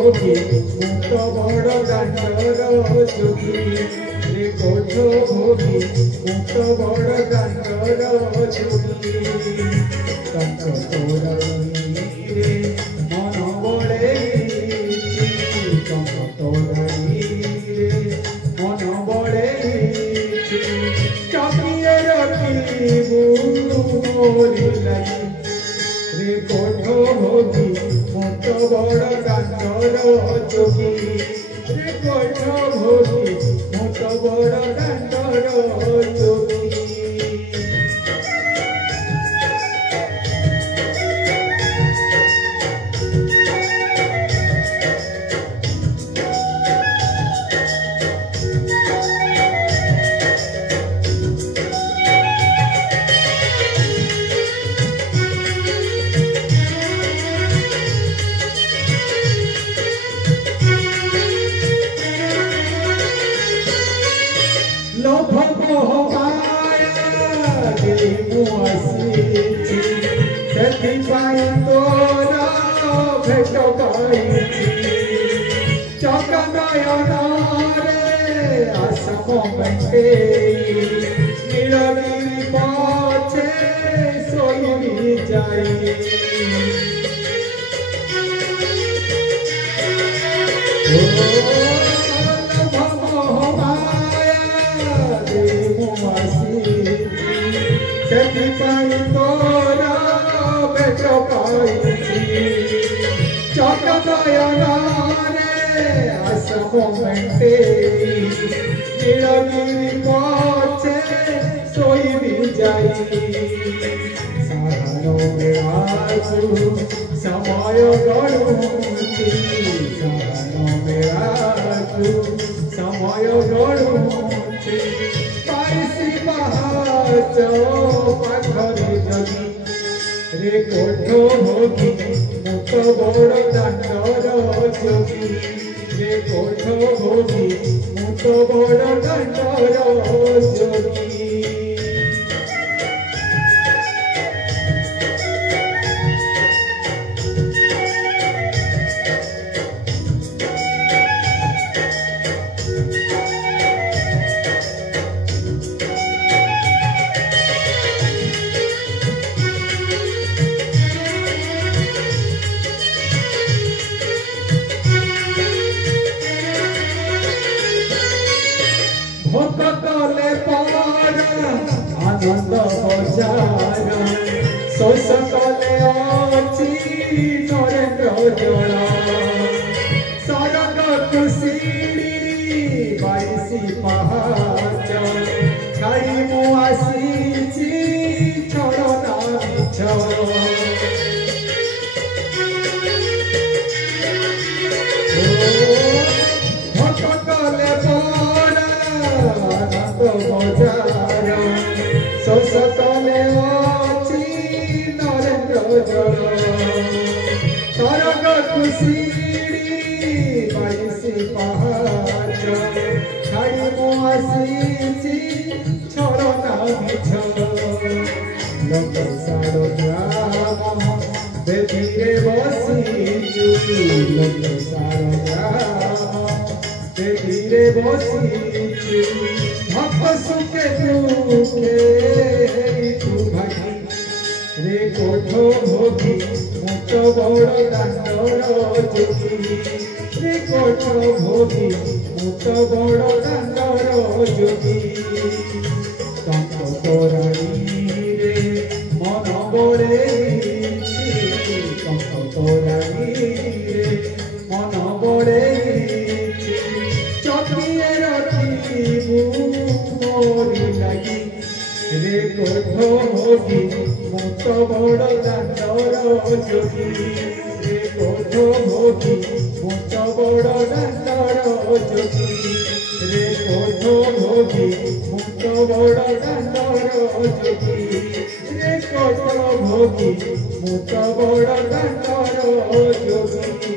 भोगी मुक्त बड़ दांडर जोगी रे कोठ भोगी मुक्त बड़ दांडर जोगी टंक तोरानी रे मन बड़े टंक तोरानी रे मन बड़े चकिए रखी मोरी लगी रे कोठ भोगी मुक्त बड़ दांडर जोगी रे कोठ भोगी मुक्त बड़ दांडर जोगी लोभ मोह माया देई मुआसी सेति पाई तोरा भेट पाई चकनयन रे आसम बंटे नीलगिरी पछे सोई जाई सेतिपाई तोरा भेट पाई चकनयन रे आसम बंटे नीलगिरी पछे सोई जाई साधनो मेराजु समय गणुची साधनो मेराजु समय गणुची पाइसी पाहाच पाखरे जगी रे कोठ भोगी मुक्त बड़ दांडर जोगी रे कोठ भोगी मुक्त बड़ दांडर जोगी भोग कले पार आनंद बजार शोष कले अछि नरेंद्र जड़ा सरग कुशीड़ी बाईसी पहाच छाई मु आसीची छड़ना मिछ भोग कले पार बजार शोष कले अछि नरेंद्र जड़ सरग कुशीड़ी बाईसी पहाच छाई मु आसीची छड़ना मिछ लोक सारो ग्राम बेधीरे बसीचु लोक सारो ग्राम बेधीरे बसीचु भक्त सुखे दुखे तू भागी रे कोठ भोगी मुक्त बड़ दांडर जोगी रे कोठ भोगी मुक्त बड़ दांडर जोगी टंक तोरानी रे मन बड़े टंक तोरानी रे मन बड़े चकिए रखी मोरी लगी रे कोठ भोगी मुक्त बड़ दांडर जोगी रे कोठ भोगी मुक्त बड़ दांडर जोगी रे कोठ भोगी मुक्त बड़ दांडर जोगी रे कोठ भोगी मुक्त बड़ दांडर जोगी।